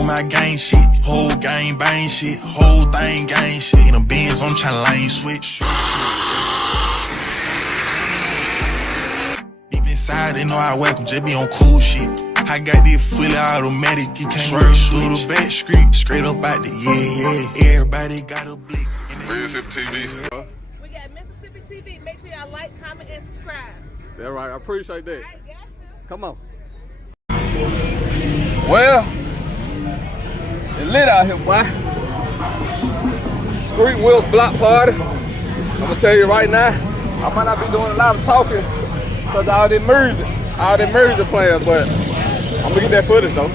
on my gang shit. Whole gang bang shit. Whole thing gang shit. In a Benz, I'm tryna lane switch. Deep inside, they know I whack 'em, just be on cool shit. I got this fully automatic, you can't swerve through the back street. Straight up out the yeah. Everybody got a blick. Mississippi TV. We got Mississippi TV. Make sure y'all like, comment, and subscribe. That's right. I appreciate that. All right, got you. Come on. Well, it's lit out here, boy. Streetwhipz block party. I'm gonna tell you right now, I might not be doing a lot of talking because all that music playing, but I'm gonna get that footage though.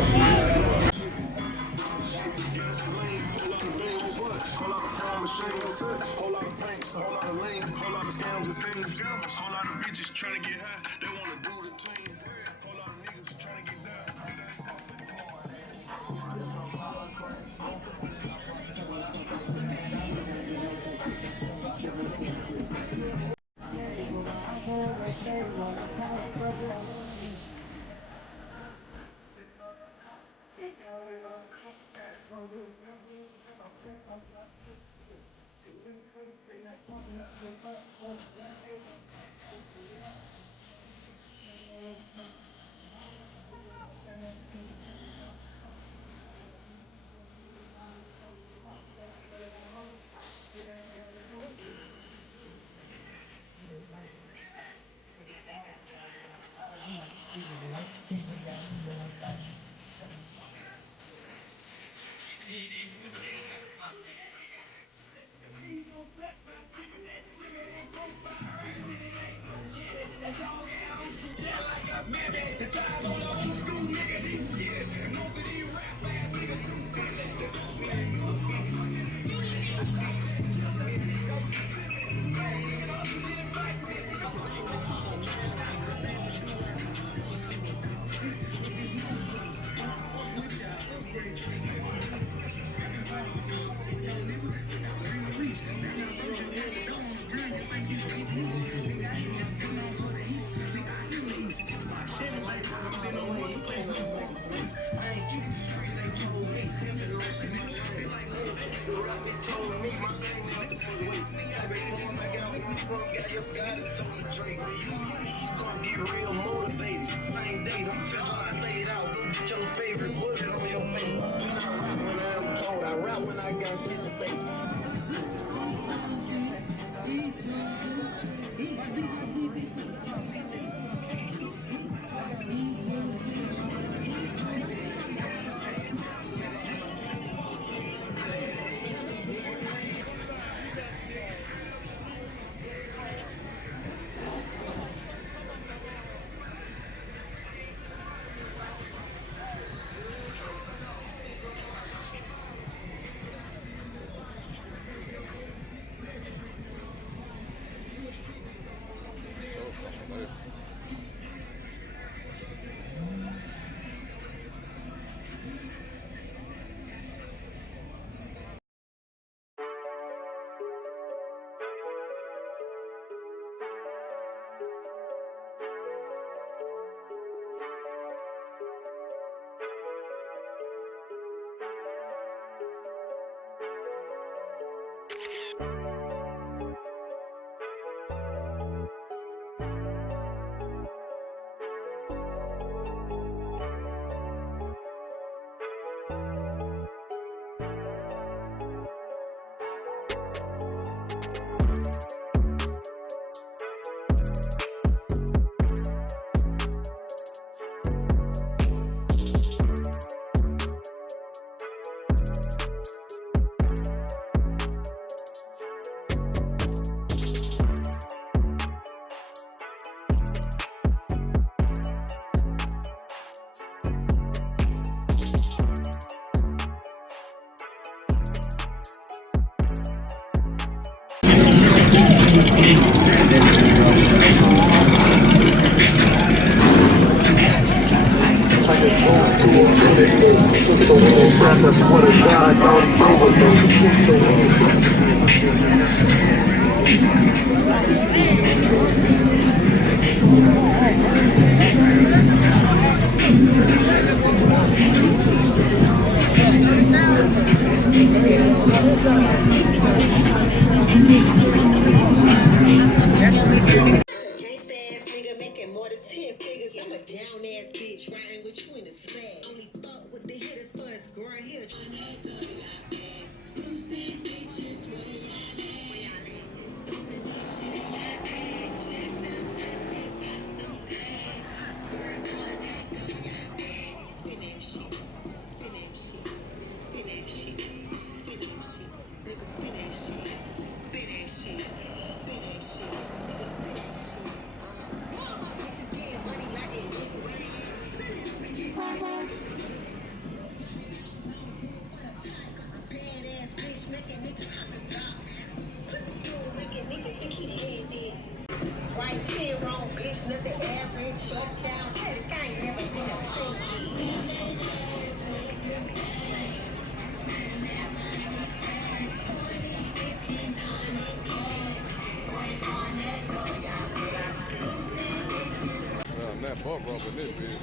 up in this bitch.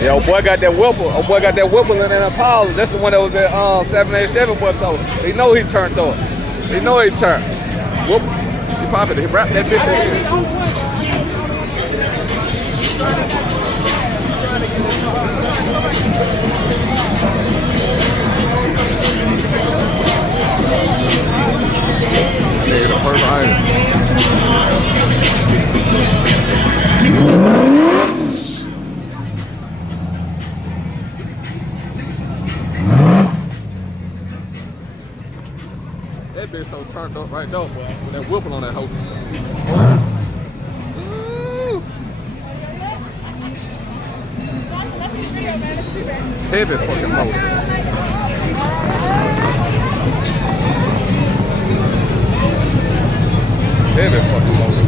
Yeah, old boy got that whipper. Old boy got that whipper in that Impala. That's the one that was at 787 boy. So he know he turned up. He know he turned. Whoop. He popped it. He wrapped that bitch in. Nigga, the first iron. That bitch so turned up right there, boy. With that whipping on that hoe. Ooh. Heavy fucking motor. Heavy fucking motor.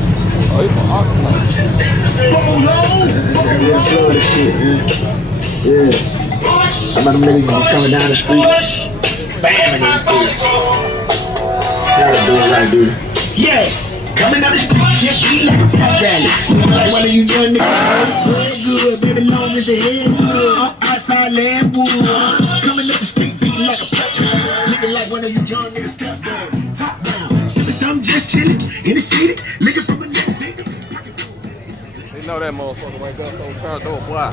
Oh, he's from Arkansas. Yeah. I remember them niggas coming down the street. Bam! Gotta do it like this. Yeah, coming out the street, shit beat like a pop rally. Like one of you young niggas, head good, baby, long as the head good. Outside land wood. Coming up the street, beating like a pop rally. Looking like one of you young niggas, step down, top down. Sipping something, just chilling, in the city, looking for a nigga. They know that motherfucker right there, so turned up, boy.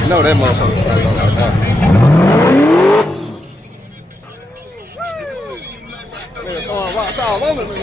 You know that motherfucker turned up right now. Nigga throwing rocks all over me,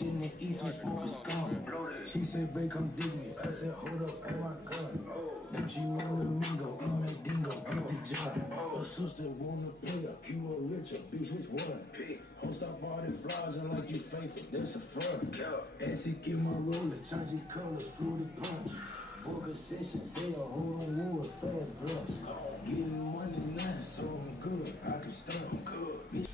Shit in the east, we smoke a skunk. She said, babe, come dig me. I said, hold up, oh my God. Then she wanna mingo, eat my dingo, beat the jar. Her sister wanna play her, you a richer, bitch, which one? Don't stop all the flies and like you faithful, that's a front. Acid get my roller, changing colors, fruity punch. Book a session, say a hold on wood, fast brush. Getting money now, so I'm good, I can stop. Bitch.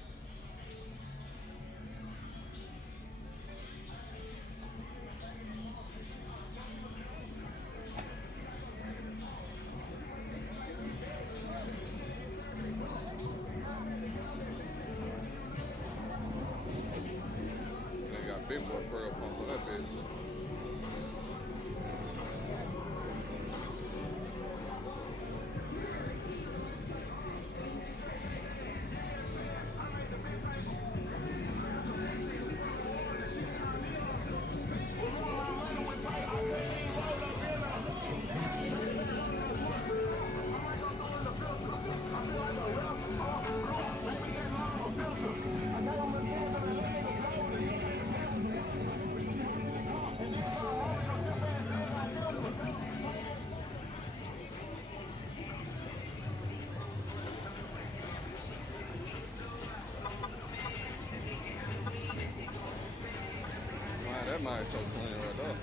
They got big boy fur up on that bitch. That mine's so clean right there.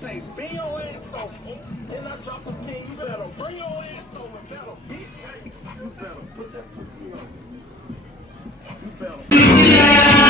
say, bring your ass over. And I drop a 10, you better bring your ass over. Better, bitch, hey, you better put that pussy on. You better.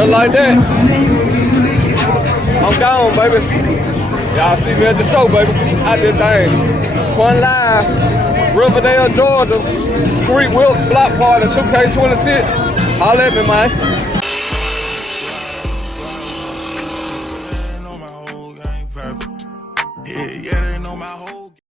Just like that. I'm gone, baby. Y'all see me at the show, baby. Out this thing. One live. Riverdale, Georgia. Streetwhipz block party 2K26. Holla at me, man.